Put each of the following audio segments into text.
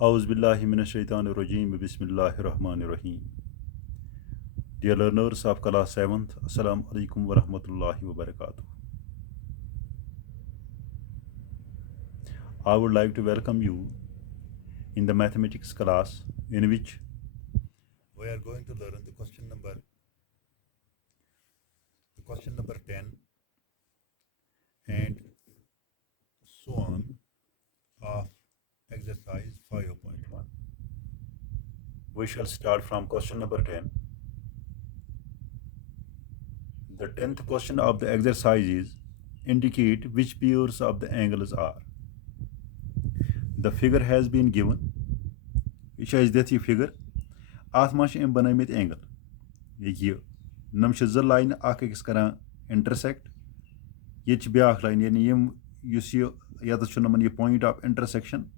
Auzubillahiminash-shaytanir-rajim. Bismillahir-rahmanir-rahim. Dear learners of class 7th, Assalamu alaikum wa rahmatullahi wa barakatuh. I would like to welcome you in the mathematics class in which we are going to learn the question number 10 and so on of exercise 5.1. We shall start from question number 10. The 10th question of the exercise is indicate which pairs of the angles are. The figure has been given. Which is that figure? Ath ma em banamit angle. Ye nam ză line ak ekis karan intersect. Ye ch biak line yani yem yus ye yat ch naman ye point of intersection.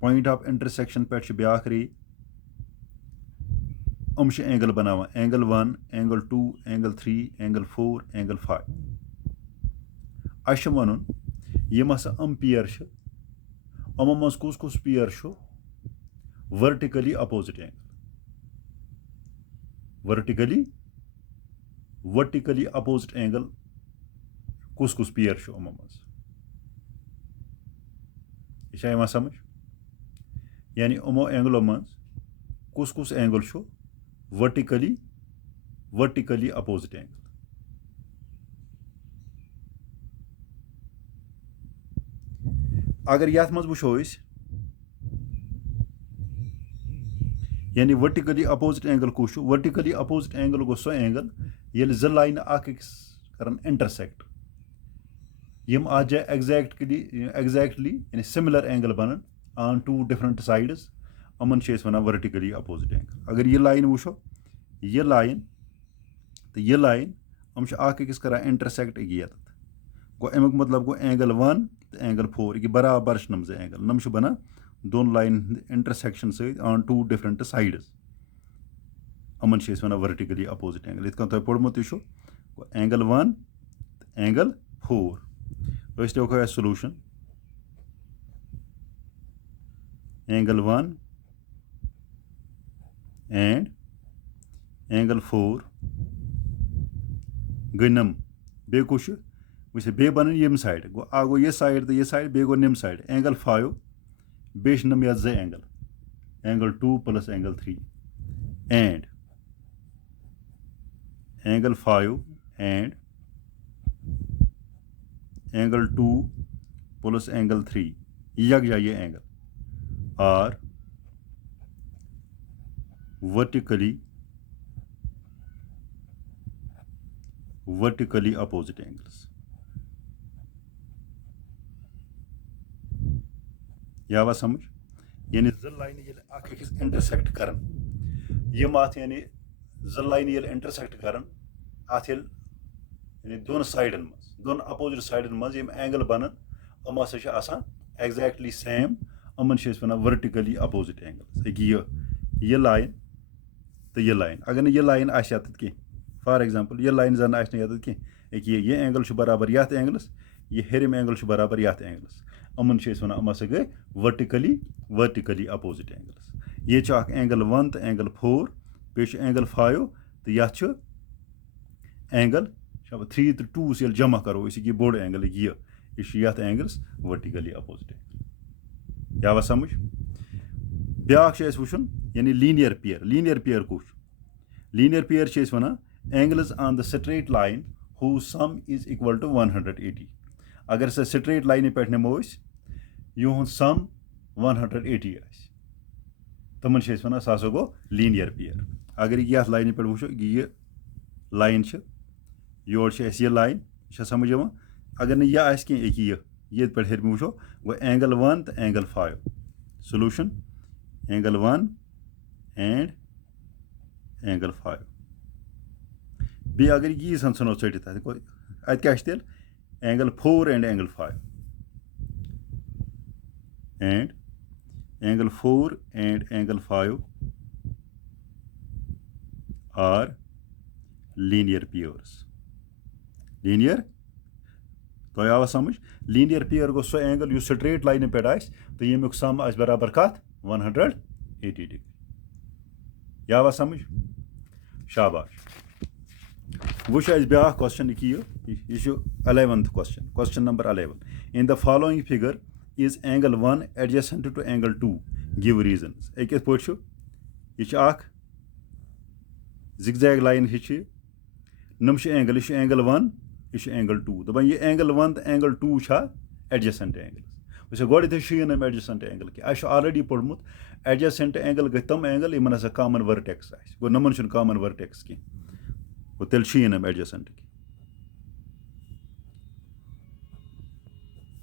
Point of intersection pe ch biak ri angle banawa. Angle 1, angle 2, angle 3, angle 4, angle 5. Asham wanun ye masa pair sh ammas kus pair shu vertically opposite angle. Vertically opposite angle kus pair shu ammas. Ish ay ma samajh? Yani amo angle ammas kus angle shu vertically opposite angle. अगर याथ मज वुशो यानी vertically opposite angle कुछ vertically opposite angle गो सो angle ये ज line करन intersect यम आ जाए exactly यानी similar angle बनन ऑन टू डिफरेंट साइड्स अमन वन वर्टिकली अपोजिट एंगल अगर ये लाइन वुशो ये लाइन तो ये लाइन हम कर इंटरसेक्ट ये गो अमुक मतलब गो एंगल 1 तो एंगल 4 ये बराबर नम एंगल नम बना दोन line intersection on two different sides अमन वन वर्टिकली अपोजिट एंगल इत तुम पोर्मुत एंगल 1 एंगल 4 लिखो सोल्यूशन एंगल 1 एंड एंगल 4 गई नम बे कुछ वैसे बे बन यम साइड गो आ गो ये साइड तो ये साइड बे गो निम साइड एंगल 5 बेश नम या angle 2 plus angle 3 and angle 5 and angle 2 plus angle 3 यक जाइए angle are vertically opposite angles. यावा समझ यानी ज लाइन ये इंटरसेक्ट करन यम आत यानी ज लाइन ये इंटरसेक्ट करन आत यानी दोन साइडन मज दोन अपोजिट साइडन मज यम एंगल बनन अम आसान एग्जैक्टली सेम अमन वन वर्टिकली अपोजिट एंगल्स ये लाइन तो ये लाइन अगर ये लाइन आत कह फॉर एग्जांपल ये लाइन जन आस कह ये एंगल बराबर ये एंगल्स ये हेरम एंगल बराबर ये एंगल्स अमन वन अम गई वर्टिकली अपोजिट एंगल्स ये एंगल 1 तो एंगल 4 पे एंगल 5 तो ये एंगल 3 तो 2 ये जमा करो ये बोड़ एंगल ये एंगल्स वर्टिकली अपोजिट एंगल यावा समझ ब्याक वुचन यानी लीनियर पेयर कुछ linear pair one angles on the straight line whose sum is equal to 180 अगर से straight line पे नमो युहन sum 180 तमन वन सह गो लीनियर पेयर अगर ये लाइन पे वो ये लाइन योर ये लाइन समझ अगर न यह ये पे हेर वो गो एंगल 1 तो angle 5 solution angle 1 and angle 5 बे अगर यी सन सनो चढ़ित अत क्या angle 4 and angle 5 and angle 4 and angle 5 are linear pairs तो आवा समझ लीनियर पेयर गो सो एंगल यु स्ट्रेट लाइन पे तो यमुक सम आस बराबर कत 180 डिग्री यह आवा समझ शाबाश वुच ब्या क्वेश्चन यह 11th question number 11 in the following figure is angle 1 adjacent to angle 2 give reasons कित पे यह जिगजैग लाइन ही नम एंगल यह एंगल 1 यह एंगल 2 दपान यह एंगल 1 तो एंगल 2 एडजेसेंट एंगल वह गोड शीन एडजेसेंट एंगल की ऑलरेडी पोर्मुत एडजेसेंट एंगल गई तम एंगल इन हसा कॉमन वर्टेक्स गो नमन कॉमन वर्टेक्स की गो तेल शीन एडजेसेंट की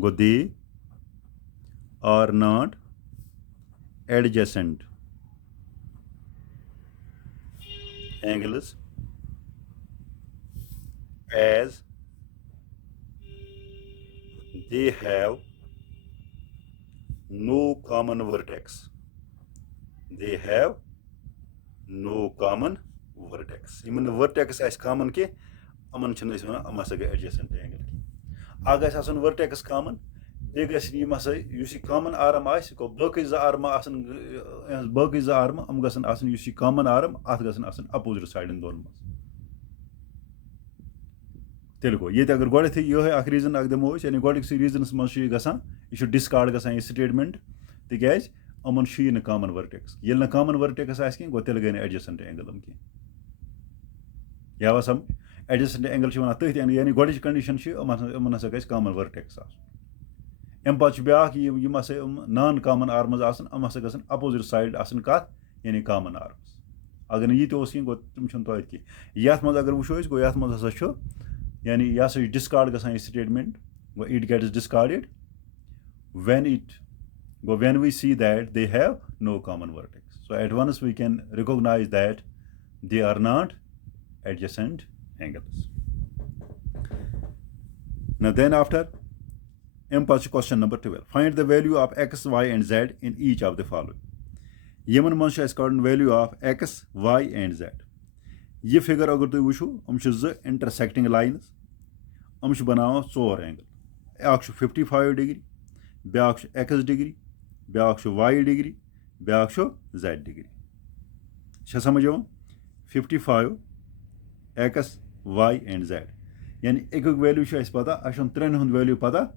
गो they are not adjacent angles as they have no common vertex. They have no common vertex. Iman vertex as common ke aman chana is wana amasa ge adjacent angle ki. Aga asan vertex common Begas masa yusi common arm as ko bakis arm asan bakis arm am gasan asan yusi common arm at gasan asan opposite side in don mas telgo ye agar gode the yo ak reason ak demo yani gode si reasons mas shi gasan you should discard gasan ye statement the guys amon shi in common vertex yelna common vertex as kin go telga in adjacent angle am ki yawa sam adjacent angle shi wana tht yani gode condition shi amon asa guys common vertex as अम पे ब्या non common arms अम हसा गसन opposite side कत यानी common arms अगर ये गो तुम तो कि यथ मज अगर वो गो यथ मज हसा यानी यह डिस्कार्ड गसान स्टेटमेंट गो it gets discarded when we see that they have no common vertex so at once we can recognize that they are not adjacent angles. Now then after question number 12. Find the value of x, y and z in each of the following. Yemen man is called value of x, y and z. This figure agar tu wushu, z intersecting lines. Banao 4 angle. Ak 55 degree, byak x degree, byak y degree, byak z degree. Sha samajho 55 x, y and z. Yani ek value sha is pata, asham tren hund value pata.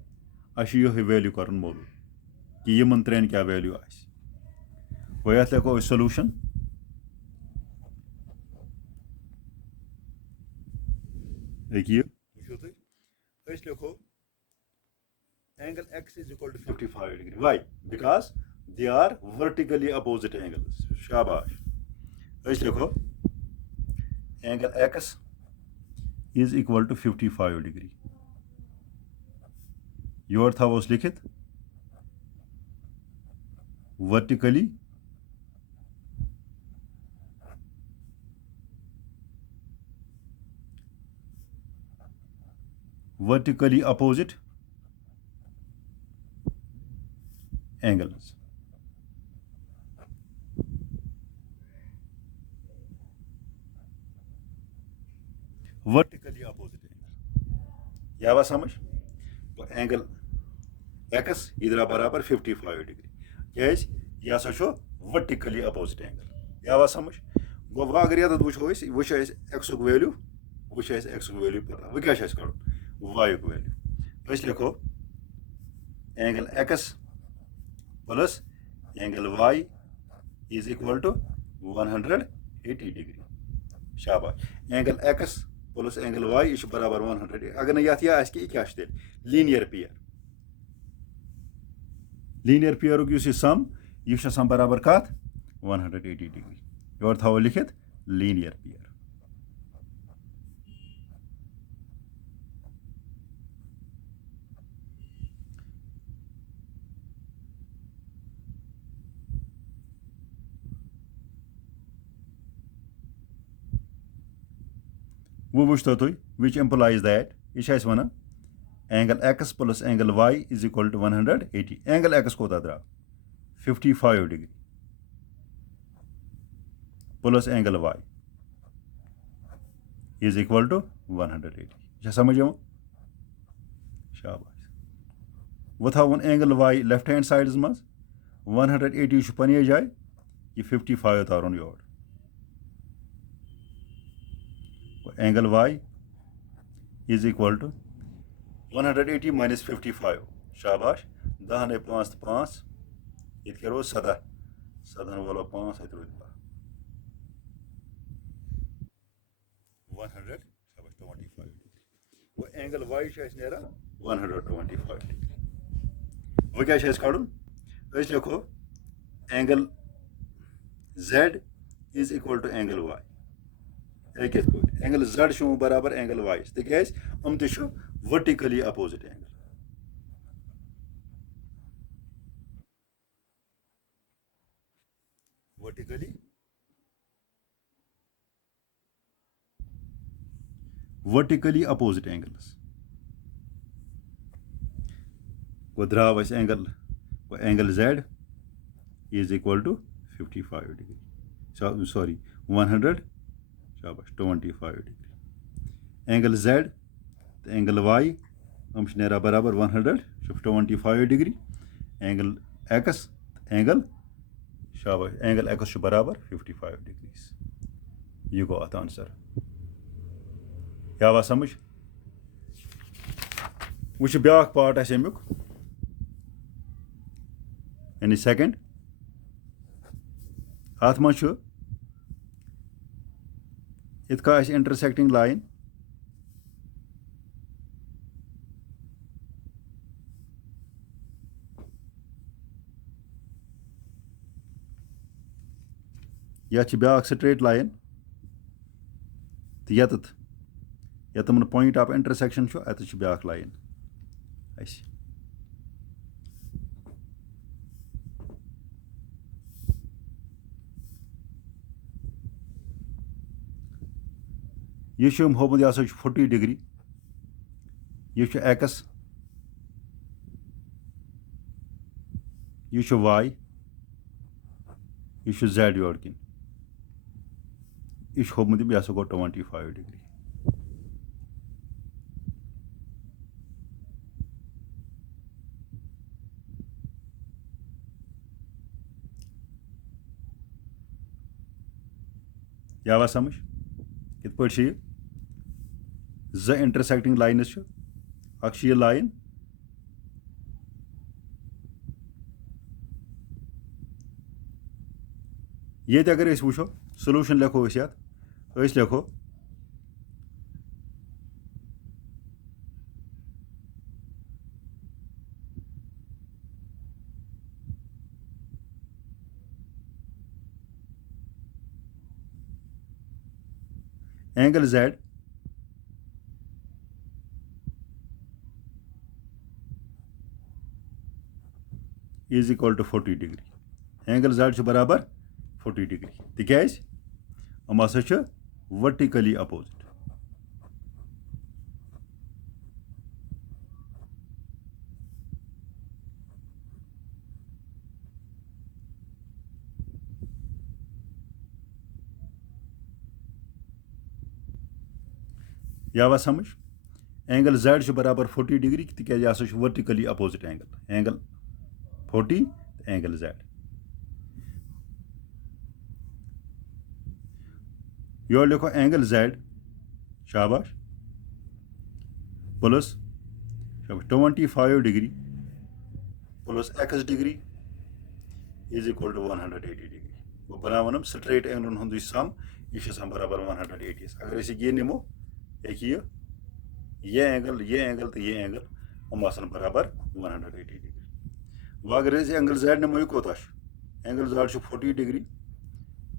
अश यह value कर मोलूम कि Yemen train क्या value वह ये लिखो solution लिखो angle x is equal to 55 degree. Why? Because they are vertically opposite angles. शाबाश लिखो angle x is equal to 55 degree. Your था लिखित vertically opposite angles vertically opposite angle यह समझ तो एंगल x इधर बराबर 55 डिग्री क्या यह हसा वर्टिकली अपोजिट एंगल यह समझ गो वह अगर ये वो x वैल्यू वो x वैल्यू पता वह क्या कड़न y वैल्यू लिखो angle x plus angle y is equal to 180 degree शाबाश angle x plus angle y यह बराबर 180 अगर ना यह क्या लीनियर पेयर लीनियर पेयर यह सम यह बराबर कत 180 डिग्री योर थो लिखित लीनियर पेयर वो वुचतो तुम विच एम्प्लाइज दैट यह वन angle x plus angle y is equal to 180 angle x कोता द्रा 55 degree plus angle y is equal to 180 समझ शाबाश वो थवन एंगल वाई लेफ्ट हैंड साइडस मज 180 पने जाए ये 55 तारुन your angle y is equal to 180 minus 55 शाबाश 10 ने 5 तो 5 ये करो 7 7 वाला 5 है 100 शाबाश 25 वो एंगल वाई नेरा 125 वो क्या कड़न लिखो angle Z is equal to angle y एक एंगल Z बराबर एंगल वाई तक हम तो vertically opposite angle vertically opposite angles वो द्राव angle Z is equal to 55 degree sorry 100 शाबाश 25 डिग्री एंगल Z तो एंगल Y हम नेरा बराबर 125 डिग्री एंगल X एंगल शाबाश एंगल X बराबर 55 डिग्रीज ये गो अत आंसर क्या आवा समझ वो ब्या पार्ट अमुक यानी सेकंड अत मज इतका इंटरसेक्टिंग लाइन यह ब्या स्ट्रेट लाइन तो ये पॉइंट ऑफ इंटरसेक्शन अत ब्या लाइन यह होमुत यह 40 डिग्री यह X यह Y यह Z योर किन यह होमुत यह गो 25 डिग्री यह आवा समझ कित पे इंटरसेक्टिंग लाइनस अख यह लाइन ये अगर वो सोल्यूशन लिखो लिखो angle Z is equal to 40 degree angle Z बराबर 40 डिग्री तिकाज हम हसा वर्टिकली अपोजिट यह आवा समझ एंगल Z बराबर 40 डिग्री तिकाज यह vertically opposite angle 40 angle Z योर लिखो एंगल Z शाबाश plus 25 degree plus X degree is equal to 180 degree वो बनावन हम स्ट्रेट एंगल हूं सम यह बराबर 180 अगर ये निमो ये एंगल तो ये एंगल हम आसान बराबर 180 डिग्री वो अगर एंगल Z निमो यह कोता angle Z 40 degree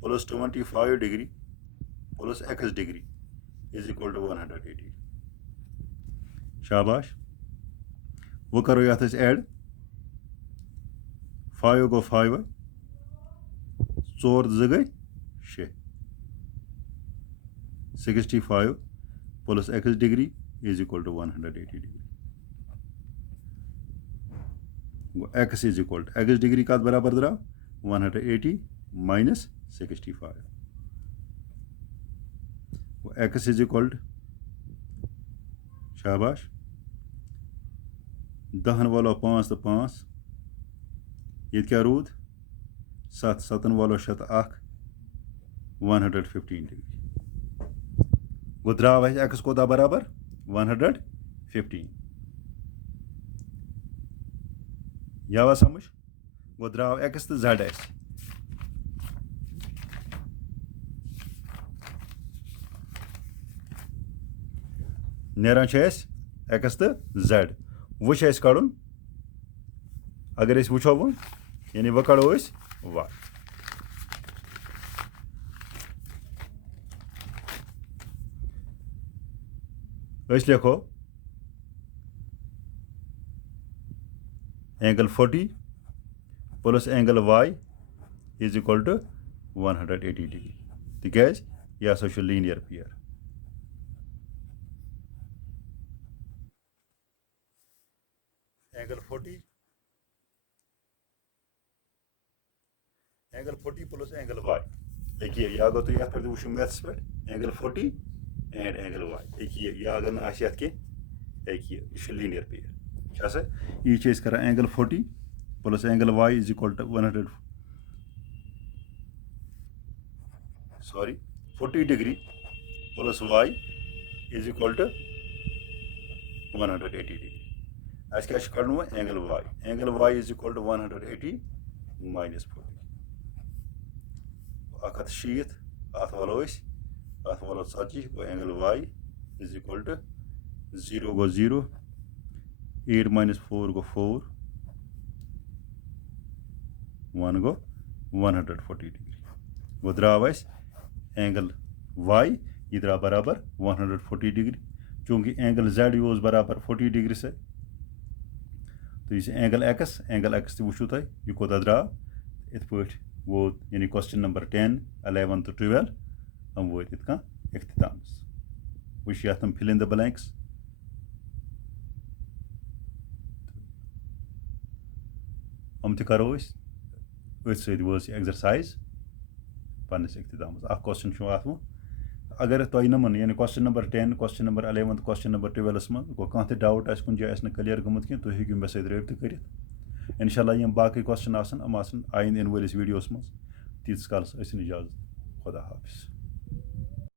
plus 25 degree plus X degree is equal to 180 शाबाश वो करो ये ऐड 5 गो 5 4 2 गई 6 65 plus X degree is equal to 180 degree X is equal to X degree का बराबर द्रा 180 minus 65 X is equal to शाबाश 10 वालो 5 तो 5 ये क्या रूद 7 7 वालो 101 115 डिग्री गो द्राव एक्स कोता बराबर 115 यावा समझ गो द्राव एक्स तो जेड एस नेरान एक्स तो जेड वो कड़न अगर वो वो यानी वह कड़ो वाई लिखो angle 40 plus angle y is equal to 180 degree तिकाज यह हसा linear pair angle 40 plus angle y देखिए यह अगर तुम ये वो मैथ्स पे एंगल 40 एंड एंगल वाई यह अगर ना के यह लीनियर पेयर यह कर angle 40 plus angle y is equal to 40 degree plus y is equal to 180 degree क्या कड़न angle y is equal to 180 minus 40 160 अत वालो 40 गो angle y is equal to 0 गो 0 8 माइनस 4 गो 4 1 गो 140 डिग्री वो द्राव एंगल वाई यह द्राव बराबर 140 डिग्री चूँकि एंगल जेड यूज बराबर 40 डिग्री से तो यह एंगल एक्स तो वो तुम यह कोता द्राव इत पे वोत यानी क्वेश्चन नंबर 10 11 तो 12 हम वो इत इख्तिताम वो फिल इन द ब्लैंक्स हम करो एक्सरसाइज पन्नस इख्तिताम क्वेश्चन अत अगर तुम नमन यानी question number 10 question number 11 question number 12 मं गो कह डाउट कुछ जाए क्लियर गमुत कह तुम हेकू मे सत रब्त कर इंशाल्लाह यम बाकी क्वेश्चन आइन इन वलिस वीडियोस मं तीस कालस इजाज़त खुदा हाफिज़।